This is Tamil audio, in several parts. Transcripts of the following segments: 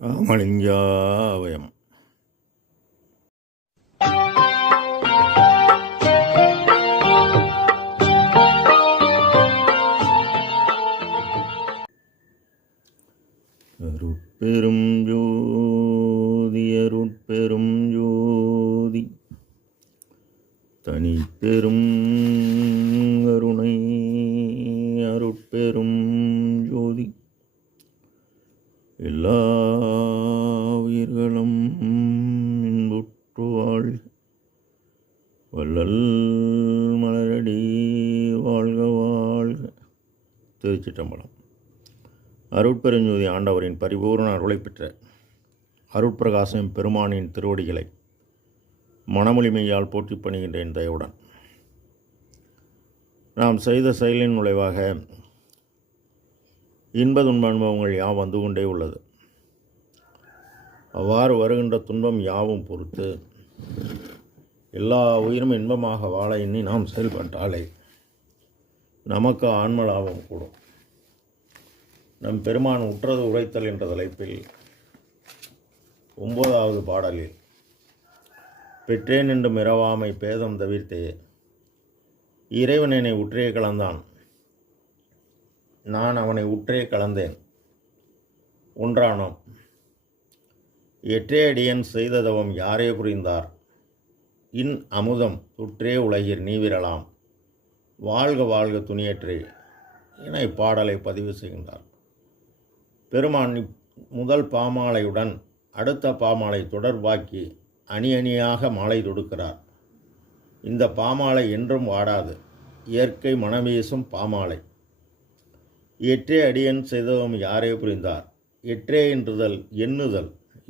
ராமலிங்காவயம். அருட்பெரும் ஜோதி அருட்பெரும் ஜோதி தனிப்பெரும் கருணை அருட்பெரும் ஜோதி எல்லா உயிர்களும் இன்புற்று வாழ்க. வள்ளல் மலரடி வாழ்க வாழ்க. திருச்சிற்றம்பலம். அருட்பெருஞ்சோதி ஆண்டவரின் பரிபூர்ண அருளை பெற்ற அருட்பிரகாசம் பெருமானின் திருவடிகளை மனமொழிமையால் போற்றி பணிகின்றேன் தயவுடன். நாம் செய்த செயலின் நுழைவாக இன்ப துன்ப அனுபவங்கள் யாவும் வந்து கொண்டே உள்ளது. அவ்வாறு வருகின்ற துன்பம் யாவும் பொறுத்து எல்லா உயிரும் இன்பமாக வாழ எண்ணி நாம் செயல்பட்டாலே நமக்கு ஆன்ம லாபம் கூடும். நம் பெருமான் உற்றது உரைத்தல் என்ற தலைப்பில் 9வது பாடலில் பெற்றேன் என்று மிரவாமை பேதம் தவிர்த்தே இறைவன் என்னை உற்றே கலந்தான், நான் அவனை உற்றே கலந்தேன் ஒன்றானோம். எற்றே அடியன் செய்த தவம் யாரே புரிந்தார், இன் அமுதம் துற்றே உலகிற் நீவிரலாம், வாழ்க வாழ்க துணியற்றே என இப்பாடலை பதிவு செய்கின்றார். பெருமான் முதல் பாமாலையுடன் அடுத்த பாமாலை தொடர்பாக்கி அணி அணியாக மாலை தொடுக்கிறார். இந்த பாமாலை என்றும் வாடாது, இயற்கை மனவீசும் பாமாலை. எற்றே அடியன் செய்ததும் யாரே புரிந்தார். எற்றே என்றுதல் எண்ணுதல்,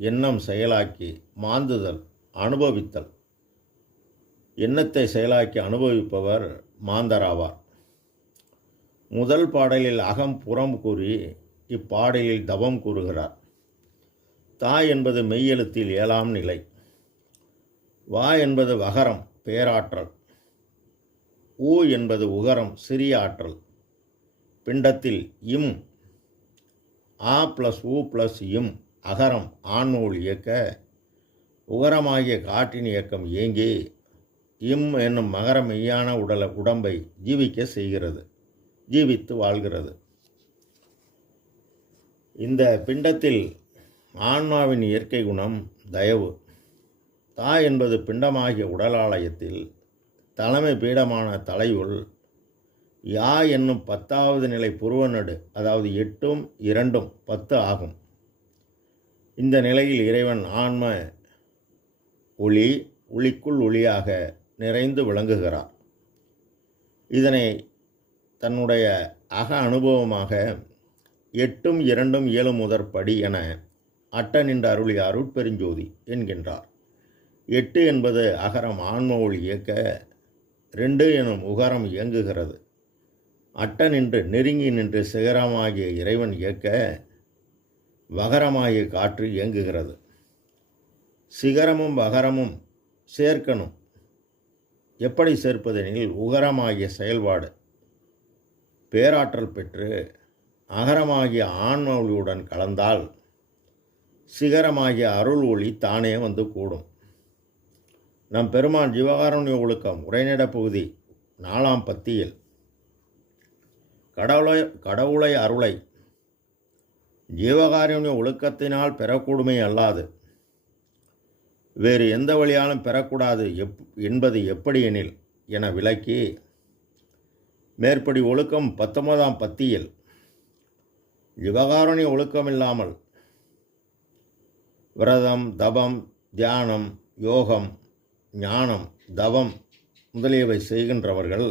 எண்ணம் செயலாக்கி மாந்துதல் அனுபவித்தல். எண்ணத்தை செயலாக்கி அனுபவிப்பவர் மாந்தராவார். முதல் பாடலில் அகம் புறம் கூறி இப்பாடலில் தவம் கூறுகிறார். தாய் என்பது மெய்யெழுத்தில் 7ஆம் நிலை. வா என்பது வகரம் பேராற்றல். ஊ என்பது உகரம் சிறிய ஆற்றல். பிண்டத்தில் இம் ஆ ப்ளஸ் ஊ ப்ளஸ் இம் அகரம் ஆண்மூல் இயக்க உகரமாகிய காற்றின் இயக்கம் இயங்கி இம் என்னும் மகர மெய்யான உடம்பை ஜீவிக்க செய்கிறது, ஜீவித்து வாழ்கிறது. இந்த பிண்டத்தில் ஆன்மாவின் இயற்கை குணம் தயவு. தாய் என்பது பிண்டமாகிய உடலாலயத்தில் தலைமை பீடமான தலையுள் யா என்னும் 10வது நிலை புருவநடு, அதாவது 8ம் 2ம் 10 ஆகும். இந்த நிலையில் இறைவன் ஆன்ம ஒளி, ஒளிக்குள் ஒளியாக நிறைந்து விளங்குகிறார். இதனை தன்னுடைய அக அனுபவமாக 8ம் 2ம் 7 முதற்படி என அட்ட நின்ற அருளிய அருட்பெருஞ்சோதி என்கின்றார். 8 என்பது அகரம் ஆன்ம ஒளி இயக்க 2 எனும் உகரம் இயங்குகிறது. அட்ட நின்று நெருங்கி நின்று சிகரமாகிய இறைவன் இயக்க வகரமாகிய காற்று இயங்குகிறது. சிகரமும் வகரமும் சேர்க்கணும். எப்படி சேர்ப்பதெனில் உகரமாகிய செயல்பாடு பேராற்றல் பெற்று அகரமாகிய ஆன்ம ஒளியுடன் கலந்தால் சிகரமாகிய அருள் ஒளி தானே வந்து கூடும். நம் பெருமான் ஜீவகாருண்ய ஒழுக்கம் உரைநட பகுதி 4ஆம் பத்தியில் கடவுளை அருளை ஜீவகாருண்ய ஒழுக்கத்தினால் பெறக்கூடுமே அல்லாது வேறு எந்த வழியாலும் பெறக்கூடாது என்பது எப்படி எனில் என விளக்கி மேற்படி ஒழுக்கம் 19ஆம் பத்தியில் ஜீவகாருண்ய ஒழுக்கமில்லாமல் விரதம், தபம், தியானம், யோகம், ஞானம், தவம் முதலியவை செய்கின்றவர்கள்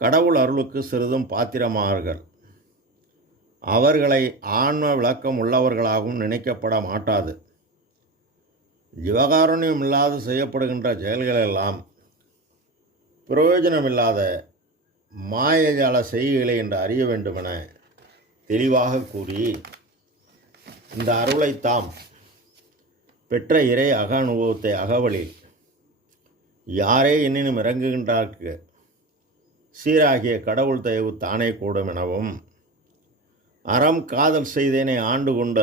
கடவுள் அருளுக்கு சிறிதும் பாத்திரமார்கள். அவர்களை ஆன்ம விளக்கம் உள்ளவர்களாகவும் நினைக்கப்பட மாட்டாது. ஜீவகாருண்யம் இல்லாது செய்யப்படுகின்ற செயல்களெல்லாம் பிரயோஜனமில்லாத மாயஜால செய்கைகளை என்று அறிய வேண்டுமென தெளிவாக கூறி இந்த அருளை தாம் பெற்ற இறை அக அனுபவத்தை அகவலில் யாரே எண்ணினும் இறங்குகின்றார்க்கு சீராகிய கடவுள் தயவு தானே கூடும் எனவும் அறம் காதல் செய்தேனை ஆண்டு கொண்ட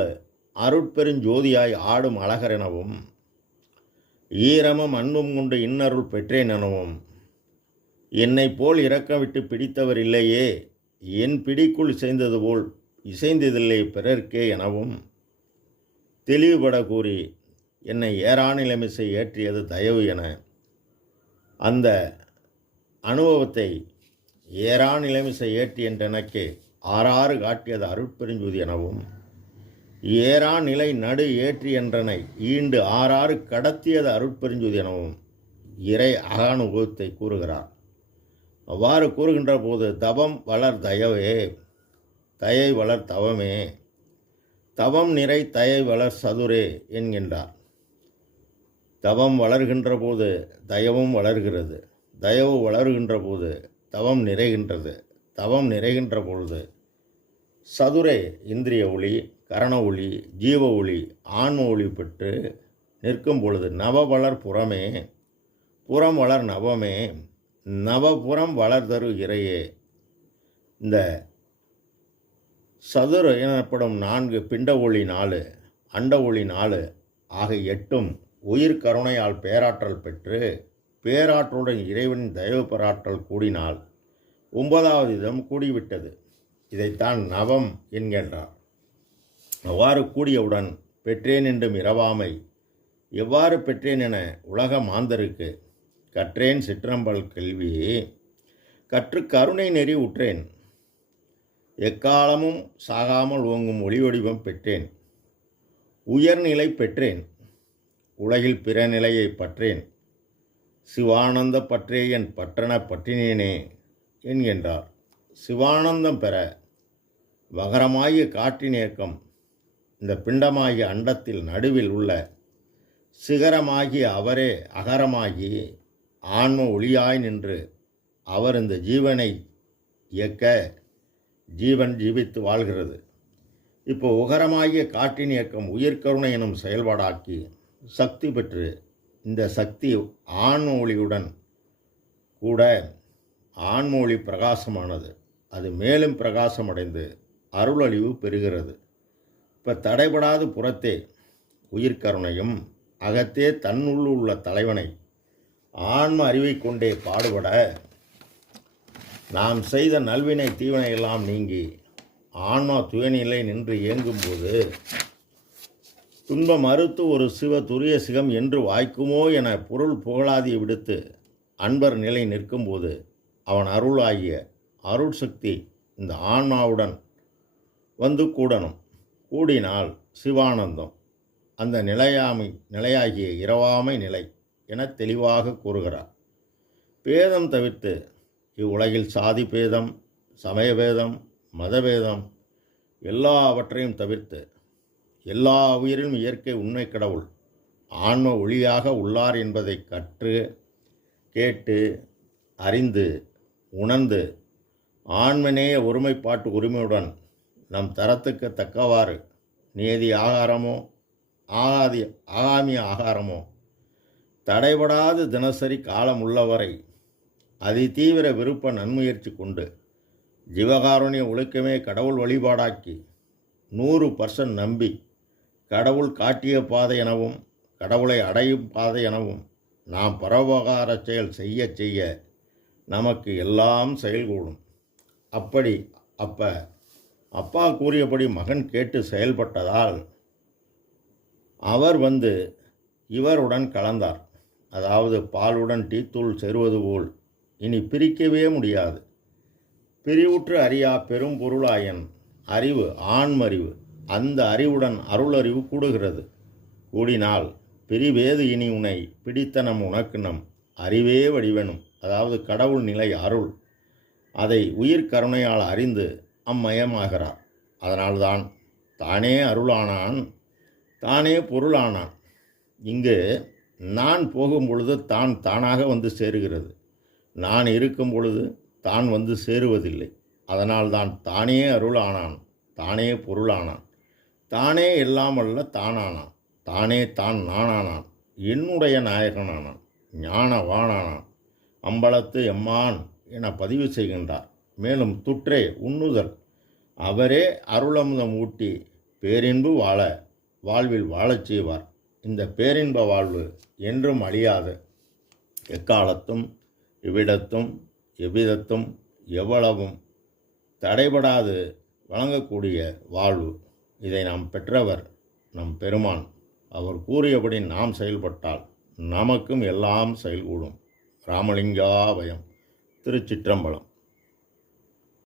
அருட்பெருஞ்சோதியாய் ஆடும் அழகர் எனவும் ஈரமும் அன்பும் கொண்டு இன்னருள் பெற்றேன் எனவும் என்னை போல் இரக்கம் விட்டு பிடித்தவர் இல்லையே, என் பிடிக்குள் இசைந்தது போல் இசைந்ததில்லை பிறர்க்கே எனவும் தெளிவுபட கூறி என்னை ஏறாநிலைமிசை ஏற்றியது தயவு என அந்த அனுபவத்தை ஏறாநிலைமிசை ஏற்றி என்றெனக்கே ஆறாறு காட்டியது அருட்பெருஞ்சோதி எனவும் ஏறாநிலை நடு ஏற்றி என்றனை ஈண்டு ஆறாறு கடத்தியது அருட்பெருஞ்சோதி எனவும் இறை அகானுபவத்தை கூறுகிறார். அவ்வாறு கூறுகின்ற போது தவம் வளர் தயவே, தயை வளர் தவமே, தவம் நிறை தயை வளர் சதுரே என்கின்றார். தவம் வளர்கின்ற போது தயவும் வளர்கிறது, தயவு வளர்கின்ற போது தவம் நிறைகின்றது, தவம் நிறைகின்ற பொழுது சதுரே இந்திரிய ஒளி, கரண ஒளி, ஜீவ ஒளி, ஆன்ம ஒளி பெற்று நிற்கும் பொழுது நவவளர் புறமே, புறம் வளர் நவமே, நவபுறம் வளர்தரு இறையே. இந்த சதுர எனப்படும் 4 பிண்ட ஒளி 4, அண்ட ஒளி 4 ஆகிய 8ம் உயிர் கருணையால் பேராற்றல் பெற்று பேராற்றலுடன் இறைவனின் தயவு பெறாற்றல் கூடினால் 9வது இதம் கூடிவிட்டது. இதைத்தான் நவம் என்கின்றார். அவ்வாறு கூடியவுடன் பெற்றேன் என்றும் இரவாமை எவ்வாறு பெற்றேன் என உலக மாந்தருக்கு கற்றேன் சிற்றம்பல் கல்வி, கற்று கருணை நெறி உற்றேன், எக்காலமும் சாகாமல் ஓங்கும் ஒளி வடிவம் பெற்றேன், உயர்நிலை பெற்றேன், உலகில் பிற நிலையை பற்றேன், சிவானந்த பற்றே என் பற்றன பற்றினேனே என்கின்றார். சிவானந்தம் பெற வகரமாகிய காற்றின் இயக்கம் இந்த பிண்டமாகிய அண்டத்தில் நடுவில் உள்ள சிகரமாகிய அவரே அகரமாகி ஆன்ம ஒளியாய் நின்று அவர் இந்த ஜீவனை இயக்க ஜீவன் ஜீவித்து வாழ்கிறது. இப்போ உகரமாகிய காற்றின் இயக்கம் உயிர்கருணை எனும் செயல்பாடாக்கி சக்தி பெற்று இந்த சக்தி ஆன்ம ஒளியுடன் கூட ஆன்ம ஒளி பிரகாசமானது. அது மேலும் பிரகாசமடைந்து அருளழிவு பெறுகிறது. இப்போ தடைபடாது புறத்தே உயிர்கருணையும் அகத்தே தன்னுள் உள்ள தலைவனை ஆன்ம அறிவை கொண்டே பாடுபட நாம் செய்த நல்வினை தீவினை எல்லாம் நீங்கி ஆன்மா துயநிலை நின்று இயங்கும்போது துன்பம் மறுத்து ஒரு சிவ துரிய சிகம் என்று வாய்க்குமோ என பொருள் புகழாதியை விடுத்து அன்பர் நிலை நிற்கும்போது அவன் அருளாகிய அருள் சக்தி இந்த ஆன்மாவுடன் வந்து கூடணும். கூடினால் சிவானந்தம் அந்த நிலையாகிய இரவாமை நிலை என தெளிவாக கூறுகிறார். பேதம் தவிர்த்து இவ்வுலகில் சாதி பேதம், சமய பேதம், மதபேதம் எல்லாவற்றையும் தவிர்த்து எல்லா உயிரிலும் இயற்கை உண்மை கடவுள் ஆன்ம ஒளியாக உள்ளார் என்பதை கற்று கேட்டு அறிந்து உணர்ந்து ஆன்மநேய ஒருமைப்பாட்டு உரிமையுடன் நம் தரத்துக்கு தக்கவாறு நியதி ஆகாரமோ ஆகாமிய ஆகாரமோ தடைபடாது தினசரி காலம் உள்ளவரை அதிதீவிர விருப்ப நன்முயற்சி கொண்டு ஜீவகாருண்ய ஒழுக்கமே கடவுள் வழிபாடாக்கி 100% நம்பி கடவுள் காட்டிய பாதை எனவும் கடவுளை அடையும் பாதை எனவும் நாம் பரோபகார செயல் செய்ய செய்ய நமக்கு எல்லாம் செயல்கூடும். அப்படி அப்பா கூறியபடி மகன் கேட்டு செயல்பட்டதால் அவர் வந்து இவருடன் கலந்தார். அதாவது பாலுடன் டீத்தூள் சேருவது போல் இனி பிரிக்கவே முடியாது. பிரிவுற்று அறியா பெரும் பொருளாயன் அறிவு ஆன்மறிவு, அந்த அறிவுடன் அருளறிவு கூடுகிறது. கூடினால் பிரிவேது இனி உனை பிடித்தனம் உனக்கு நம் அறிவே வடிவெனும். அதாவது கடவுள் நிலை அருள், அதை உயிர் கருணையால் அறிந்து அம்மயமாகிறார். அதனால்தான் தானே அருளானான், தானே பொருளானான். இங்கு நான் போகும் பொழுது தானாக வந்து சேருகிறது. நான் இருக்கும் பொழுது தான் வந்து சேருவதில்லை. அதனால்தான் தானே அருளானான், தானே பொருளானான், தானே எல்லாம் அல்ல தானானான், தானே தான் நானானான், என்னுடைய நாயகனானான், ஞானவானானான், அம்பலத்து எம்மான் என பதிவு செய்கின்றார். மேலும் துற்றே உண்ணுதல், அவரே அருளமுதம் ஊட்டி பேரின்பு வாழ வாழ்வில் வாழச் செய்வார். இந்த பேரின்ப வாழ்வு என்றும் அழியாது, எக்காலத்தும் எவ்விடத்தும் எவ்விதத்தும் எவ்வளவும் தடைபடாது வழங்கக்கூடிய வாழ்வு. இதை நாம் பெற்றவர் நம் பெருமான். அவர் கூறியபடி நாம் செயல்பட்டால் நமக்கும் எல்லாம் செயல்கூடும். ராமலிங்காபயம். திருச்சிற்றம்பலம்.